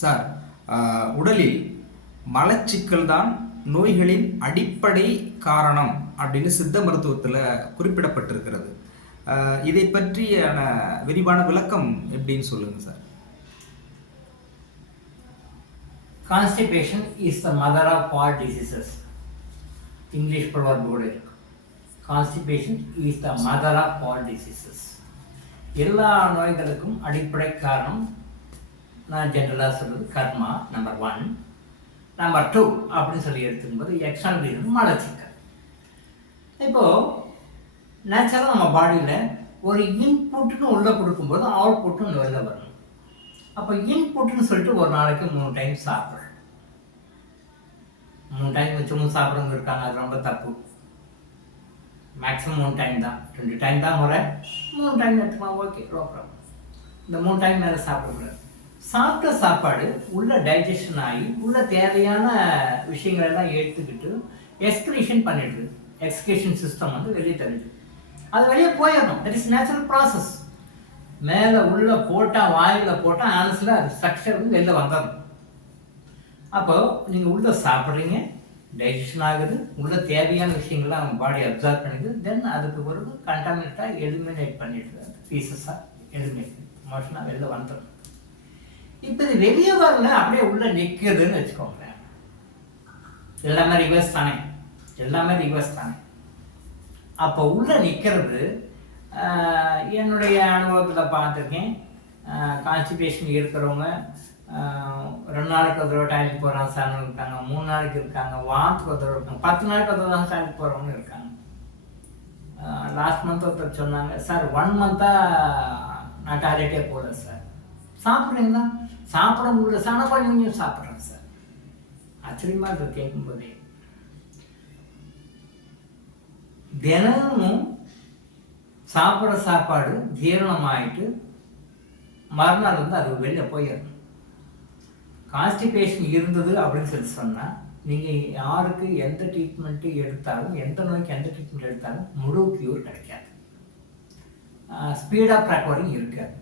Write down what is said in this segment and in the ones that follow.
Sir, உடலில் மலச்சிக்கல் தான் நோய்களின் அடிப்படை காரணம் அப்படின்னு சித்த மருத்துவத்தில் குறிப்பிடப்பட்டிருக்கிறது. இதை பற்றியான விரிவான விளக்கம் எப்படின்னு சொல்லுங்க sir. Constipation is the mother of all diseases. English proverb கூட இருக்கு. Constipation is the mother of all diseases. எல்லா நோய்களுக்கும் அடிப்படை காரணம் நான் ஜென்ரலாக சொல்கிறது கர்மா நம்பர் 1. நம்பர் 2 அப்படின்னு சொல்லி எடுத்துக்கும்போது எக்ஸ்டர்னல் ரீசன் மலச்சிக்கல். இப்போது நேச்சுரலாக நம்ம பாடியில் ஒரு இன்புட்டுன்னு உள்ளே கொடுக்கும்போது அவுட்புட்டும் வெளில வரணும். அப்போ இன்புட்னு சொல்லிட்டு ஒரு நாளைக்கு 3 டைம் சாப்பிட்றோம். 3 டைம் வச்சு சாப்பிட்றவங்க இருக்காங்க, அது ரொம்ப தப்பு. மேக்ஸிமம் 3 டைம் தான், 2 டைம் தான் முறை, 3 டைம் எடுத்துக்கலாம், ஓகே, நோ ப்ராப்ளம். இந்த 3 டைம் மேலே சாப்பிடக்கூடாது. சாப்பிட்ட சாப்பாடு உள்ள டைஜஷன் ஆகி உள்ள தேவையான விஷயங்களெல்லாம் எடுத்துக்கிட்டு எக்ஸ்கிரீஷன் பண்ணிடுது. எக்ஸ்கிரீஷன் சிஸ்டம் வந்து வெளியே தருது, அது வெளியே போயிடணும். That is natural process. மேலே உள்ளே போட்டால், வாயில் போட்டால் ஆன்ஸில் அது ஸ்ட்ரக்சர் வந்து வெளில வந்துடணும். அப்போது நீங்கள் உள்ளே சாப்பிட்றீங்க, டைஜஷன் ஆகுது, உள்ள தேவையான விஷயங்கள்லாம் நம்ம பாடி அப்சர்வ் பண்ணிடுது. தென் அதுக்கு ஒரு கண்டாமினேட்டாக எலிமினேட் பண்ணிடுது. அந்த பீசஸாக எலிமினேட் மோஷனாக வெளில வந்துடும். இப்போ இது வெளியே வரல, அப்படியே உள்ளே நிற்குதுன்னு வச்சுக்கோங்களேன். எல்லாமே ரிவர்ஸ் தானே, எல்லாமே ரிவர்ஸ் தானே. அப்போ உள்ளே நிற்கிறது என்னுடைய அனுபவத்தில் பார்த்துருக்கேன். கான்ஸ்டிபேஷன் இருக்கிறவங்க 2 நாளைக்கு ஒரு தடவை டாய்லெட் போகிறாங்க சார்னு இருக்காங்க, 3 நாளைக்கு இருக்காங்க, வாரத்துக்கு ஒரு தடவை இருக்காங்க, 10 நாளைக்கு ஒரு தடவை டாய்லெட் போகிறவங்க இருக்காங்க. லாஸ்ட் மந்த் ஒருத்தர் சொன்னாங்க, சார் 1 மந்த்தாக நான் டாய்லெட்டே போகல சார். சாப்பிட்றீங்களா? சாப்பிட முடியல சார், ஆனால் கொஞ்சம் சாப்பிட்றேன் சார். ஆச்சரியமாக இருக்குது கேட்கும்போதே. தினமும் சாப்பிட்ற சாப்பாடு ஜீரணமாயிட்டு மறுநாள் வந்து அது வெளில போயிடணும். கான்ஸ்டிபேஷன் இருந்தது அப்படின்னு சொல்லி சொன்னால் நீங்கள் யாருக்கு எந்த ட்ரீட்மெண்ட்டு எடுத்தாலும், எந்த நோய்க்கு எந்த ட்ரீட்மெண்ட் எடுத்தாலும் முழு க்யூர் கிடைக்காது, ஸ்பீட் ஆஃப் ரெக்கவரிங் இருக்காது.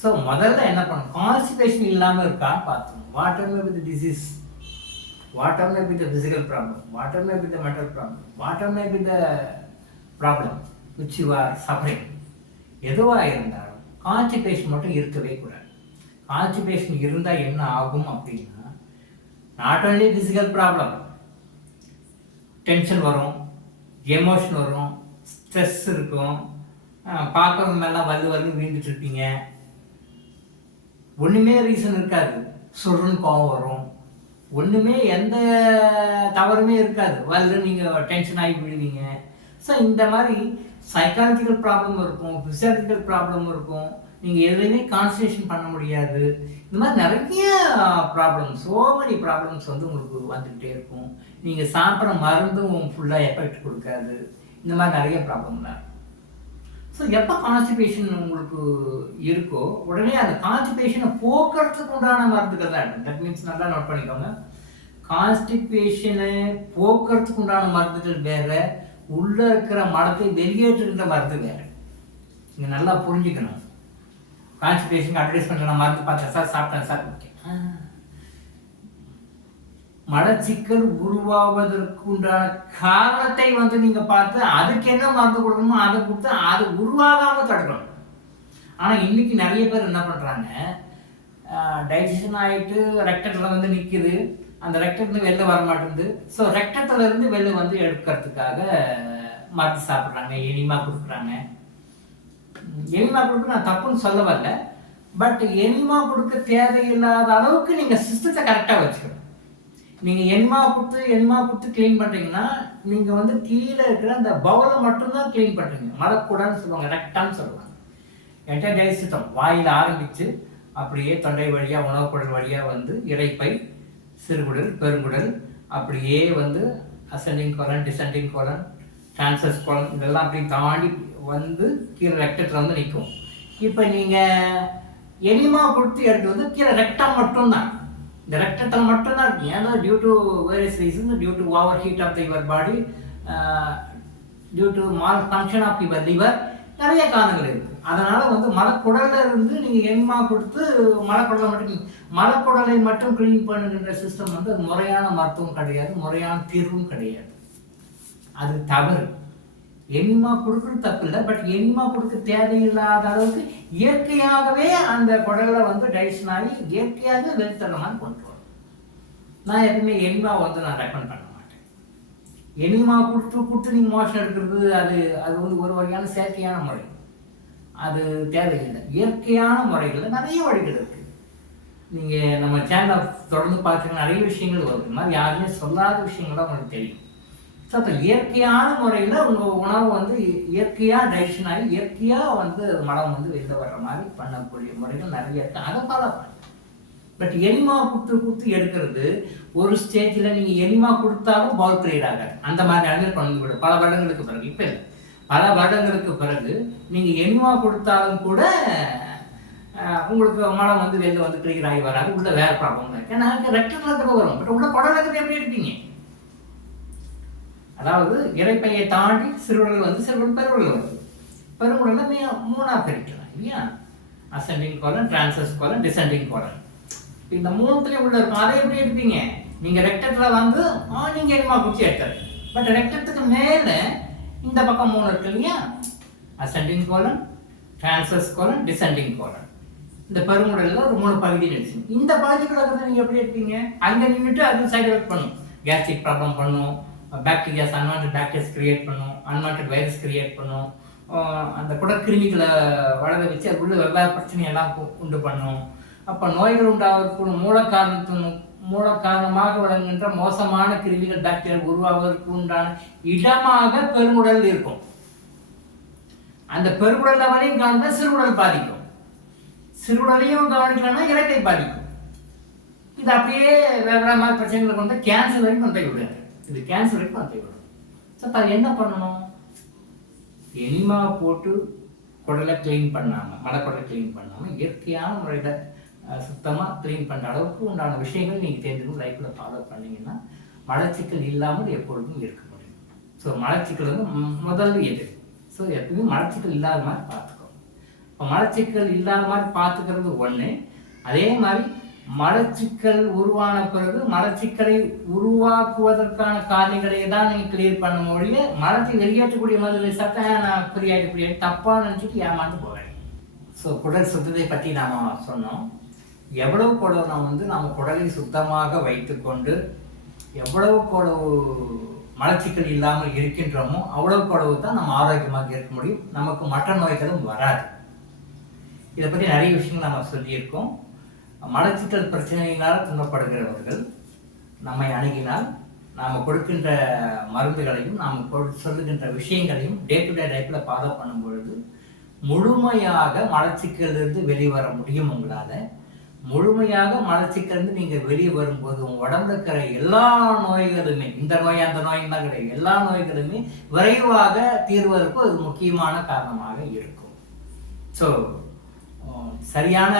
ஸோ முதல்ல என்ன பண்ணணும், கான்ஸ்டிபேஷன் இல்லாமல் இருக்கான்னு பார்த்துக்கணும். What ever may be the disease, what ever may be the physical problem, what ever may be the mental problem, what ever may be the problem which you are suffering, எதுவாக இருந்தாலும் constipation மட்டும் இருக்கவே கூடாது. Constipation இருந்தால் என்ன ஆகும் அப்படின்னா, not only physical problem, tension வரும், எமோஷன் வரும், ஸ்ட்ரெஸ் இருக்கும், பார்க்குறவங்க மேலாம் வந்து வீழ்ந்துட்டு இருப்பீங்க, ஒன்றுமே ரீசன் இருக்காது, சொல்லுன்னு கோவம் வரும், ஒன்றுமே எந்த தவறுமே இருக்காது, நீங்கள் டென்ஷன் ஆகி விடுவீங்க. ஸோ இந்த மாதிரி சைக்காலஜிக்கல் ப்ராப்ளம் இருக்கும், ஃபிசியாலஜிக்கல் ப்ராப்ளம் இருக்கும், நீங்கள் எதுவுமே கான்சன்ட்ரேஷன் பண்ண முடியாது. இந்த மாதிரி நிறைய ப்ராப்ளம்ஸ், சோ மெனி ப்ராப்ளம்ஸ் வந்து உங்களுக்கு வந்துக்கிட்டே இருக்கும். நீங்கள் சாப்பிட்ற மருந்தும் ஃபுல்லாக எஃபெக்ட் கொடுக்காது. இந்த மாதிரி நிறைய ப்ராப்ளம் தான். ஸோ எப்போ கான்ஸ்டிபேஷன் உங்களுக்கு இருக்கோ உடனே அந்த கான்ஸ்டிபேஷனை போக்குறதுக்கு உண்டான மருந்துகள் தான் இருக்கும். தட் மீன்ஸ் நல்லா நோட் பண்ணிக்கோங்க, கான்ஸ்டிபேஷனை போக்குறதுக்கு உண்டான மருந்துகள் வேறு, உள்ளே இருக்கிற மலத்தை வெளியேற்றுகின்ற மருந்து வேறு. நீங்கள் நல்லா புரிஞ்சுக்கணும். கான்ஸ்டிபேஷனுக்கு அட்வர்டைஸ்மெண்ட் நான் மருந்து பார்த்தேன் சார், சாப்பிட்டேன் சார், ஓகே. மலச்சிக்கல் உருவாவதற்கு உண்டான காரணத்தை வந்து நீங்கள் பார்த்து அதுக்கு என்ன மருந்து கொடுக்கணுமோ அதை கொடுத்து அது உருவாகாமல் தடுக்கணும். ஆனால் இன்னைக்கு நிறைய பேர் என்ன பண்ணுறாங்க, டைஜஷன் ஆகிட்டு ரெக்டத்தில் வந்து நிற்குது, அந்த ரெக்டத்துலேருந்து வெளில வர மாட்டேங்குது. ஸோ ரெக்டத்துலேருந்து வெளில வந்து எடுக்கிறதுக்காக மருந்து சாப்பிட்றாங்க, எனிமா கொடுக்குறாங்க. எனிமா கொடுக்க நான் தப்புன்னு சொல்ல வரல, பட் எனிமா கொடுக்க தேவையில்லாத அளவுக்கு நீங்கள் சிஸ்டத்தை கரெக்டாக வச்சுக்கணும். நீங்கள் எனிமா கொடுத்து க்ளீன் பண்ணுறீங்கன்னா நீங்கள் வந்து கீழே இருக்கிற அந்த பவுலை மட்டும்தான் க்ளீன் பண்ணுறீங்க. மலக்கூடான்னு சொல்லுவாங்க, ரெக்டான்னு சொல்லுவாங்க. என்டையர் டைஜஸ்டம் வாயில் ஆரம்பித்து அப்படியே தொண்டை வழியாக, உணவுக்குழல் வழியாக வந்து இரைப்பை, சிறுகுடல், பெருங்குடல், அப்படியே வந்து ascending colon, descending colon, transverse colon, இதெல்லாம் அப்படி தாண்டி வந்து கீழே ரெக்டத்தில் வந்து நிற்கும். இப்போ நீங்கள் எனிமா கொடுத்து எடுத்து வந்து கீழே ரெக்டம் மட்டும்தான், இந்த ரெக்டத்தில் மட்டும்தான் இருக்கும். ஏன்னா due to various reasons, due to over heat of the your body, due to malfunction of your liver, நிறைய காரணங்கள் இருக்குது. அதனால வந்து மலக்குடல்ல இருந்து நீங்க என்மா கொடுத்து மலக்குடலை மட்டும் கிளீன் பண்ணுகின்ற சிஸ்டம் வந்து அது முறையான மருத்துவம் கிடையாது, முறையான தீர்வும் கிடையாது. அது தவறு. எனிமா கொடுக்குறது தப்பு இல்லை, பட் எனிமா கொடுக்க தேவையில்லாத அளவுக்கு இயற்கையாகவே அந்த குடலை வந்து டைஜஷன் ஆகி இயற்கையாகவே வெளித்தரமாக கொண்டு வரும். நான் எப்பவுமே எனிமா வந்து நான் ரெக்கமெண்ட் பண்ண மாட்டேன். எனிமா கொடுத்து நீங்கள் மோஷன் எடுக்கிறது அது அது வந்து ஒரு வகையான செயற்கையான முறை, அது தேவையில்லை. இயற்கையான முறைகளில் நிறைய வழிகள் இருக்குது. நீங்கள் நம்ம சேனலை தொடர்ந்து பார்த்தீங்கன்னா நிறைய விஷயங்கள் வரும். இந்த மாதிரி யாருமே சொல்லாத விஷயங்கள்லாம் உங்களுக்கு தெரியும். ஸோ அப்போ இயற்கையான முறையில் உங்கள் உணவு வந்து இயற்கையாக டைஜஷன் ஆகி இயற்கையாக வந்து மலம் வந்து வெளில வர்ற மாதிரி பண்ணக்கூடிய முறைகள் நிறைய இருக்குது. அதை ஃபாலோ பண்ணுங்க. பட் எனிமா கொடுத்து எடுக்கிறது ஒரு ஸ்டேஜில் நீங்கள் எனிமா கொடுத்தாலும் பவுல் கிளியர் ஆகாது. அந்த மாதிரி அணுகல் பண்ணி விடும் பல வருடங்களுக்கு பிறகு. இப்போ இல்லை, பல வருடங்களுக்கு பிறகு நீங்கள் எனிமா கொடுத்தாலும் கூட உங்களுக்கு மலம் வந்து வெளில வந்து கிளியர் ஆகி வராது. உள்ள வேறு ப்ராப்ளம் இருக்கு. ஏன்னா ரெக்டத்தில் வரும், பட் உள்ள குடலுக்கு எப்படி எடுப்பீங்க? அதாவது இறைப்பையை தாண்டி சிறுவர்கள் வந்து சிறுவர்கள் பெருவர்கள் வருது. பெருங்குடலை மூணாக பிரிக்கலாம் இல்லையா? Ascending colon, transverse colon, descending colon. இந்த மூணுத்துலேயும் உள்ள இருக்கும். அதை எப்படி எடுப்பீங்க? நீங்கள் ரெக்டத்தில் வந்து நீங்கள் எனிமா குடிச்சு எடுத்தாரு. பட் ரெக்டத்துக்கு மேலே இந்த பக்கம் 3 இருக்கு இல்லையா? Ascending colon, transverse colon, descending colon. இந்த பெருங்குடலில் ஒரு 3 பகுதி நினைச்சு இந்த பகுதிக்குள்ள நீங்கள் எப்படி எடுப்பீங்க? அங்கே நின்றுட்டு அது சைடு எஃபெக்ட் பண்ணும், கேஸ்ட்ரிக் ப்ராப்ளம் பண்ணும், பாக்டீரியாஸ் அன்வான்ட் பாக்டீரியாஸ் கிரியேட் பண்ணும், அன்வான்ட் வைரஸ் கிரியேட் பண்ணும், அந்த குடக்கிருமிகளை வளர வச்சு அது உள்ள வெவ்வேறு பிரச்சனையெல்லாம் உண்டு பண்ணும். அப்போ நோய்கள் உண்டாவதற்கு மூலக்காரணமாக விளங்குகின்ற மோசமான கிருமிகள் பாக்டீரியா உருவாவதற்கு உண்டான இடமாக பெருங்குடல் இருக்கும். அந்த பெருங்குடல் லெவலையும் கவனித்தா சிறுகுடல் பாதிக்கும், சிறுகுடலையும் கவனிக்கலன்னா இறக்கை பாதிக்கும். இது அப்படியே வெவ்வேறு மாதிரி பிரச்சனைகளுக்கு வந்து கேன்சர் வரைக்கும் கொண்டு விடுங்க. இது கேன்சர் வரைக்கும் வந்து விடும். ஸோ அது என்ன பண்ணணும்? எனிமா போட்டு குடலை கிளீன் பண்ணாமல், மலக்குடலை கிளீன் பண்ணாமல் இயற்கையான முறையில் சுத்தமாக கிளீன் பண்ணுற அளவுக்கு உண்டான விஷயங்கள் நீங்கள் தெரிஞ்சுக்கணும். லைஃப்பில் ஃபாலோ பண்ணிங்கன்னா மலச்சிக்கல் இல்லாமல் எப்பொழுதும் இருக்க முடியும். ஸோ மலச்சிக்கல் வந்து முதல்ல எது? ஸோ எப்பவுமே மலச்சிக்கல் இல்லாத மாதிரி பார்த்துக்கணும். இப்போ மலச்சிக்கல் இல்லாத மாதிரி பார்த்துக்கிறது ஒன்று. அதே மாதிரி மலச்சிக்கல் உருவான பிறகு மலச்சிக்கலை உருவாக்குவதற்கான காரணிகளை தான் நீங்கள் கிளியர் பண்ண முடியும். மலத்தை வெளியேற்றக்கூடிய மாதிரி சட்டை நான் ஃப்ரீயாகிட்டு தப்பாக நினச்சிட்டு ஏமாந்து போவேன். ஸோ குடல் சுத்தத்தை பற்றி நாம் சொன்னோம். எவ்வளவு குடவு நாம் குடலை சுத்தமாக வைத்துக்கொண்டு எவ்வளவு குடவு மலச்சிக்கல் இல்லாமல் இருக்கின்றோமோ அவ்வளவு குடவு தான் நம்ம ஆரோக்கியமாக இருக்க முடியும். நமக்கு மற்ற நோய்களும் வராது. இதை பற்றி நிறைய விஷயங்கள் நம்ம சொல்லியிருக்கோம். மலச்சிக்கல் பிரச்சனையினால் துன்பப்படுகிறவர்கள் நம்மை அணுகினால் நாம் கொடுக்கின்ற மருந்துகளையும் நாம் சொல்லுகின்ற விஷயங்களையும் டே டு டே லைஃப்பில் ஃபாலோ பண்ணும் பொழுது முழுமையாக மலச்சிக்கலிருந்து வெளிவர முடியும். உங்களால் முழுமையாக மலச்சிக்கலிருந்து நீங்கள் வெளியே வரும்போது உங்கள் உடம்புல இருக்கிற எல்லா நோய்களுமே, இந்த நோய் அந்த நோய் தான் கிடையாது, எல்லா நோய்களுமே விரைவாக தீர்வதற்கு ஒரு முக்கியமான காரணமாக இருக்கும். ஸோ சரியான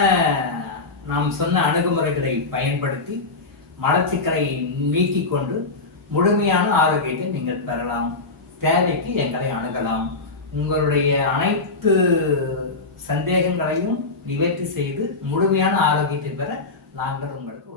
நாம் சொன்ன அணுகுமுறைகளை பயன்படுத்தி மலச்சிக்கலை நீக்கிக் கொண்டு முழுமையான ஆரோக்கியத்தை நீங்கள் பெறலாம். தேவைக்கு எங்களை அணுகலாம். உங்களுடைய அனைத்து சந்தேகங்களையும் நிவர்த்தி செய்து முழுமையான ஆரோக்கியத்தை பெற நாங்கள் உங்களுக்கு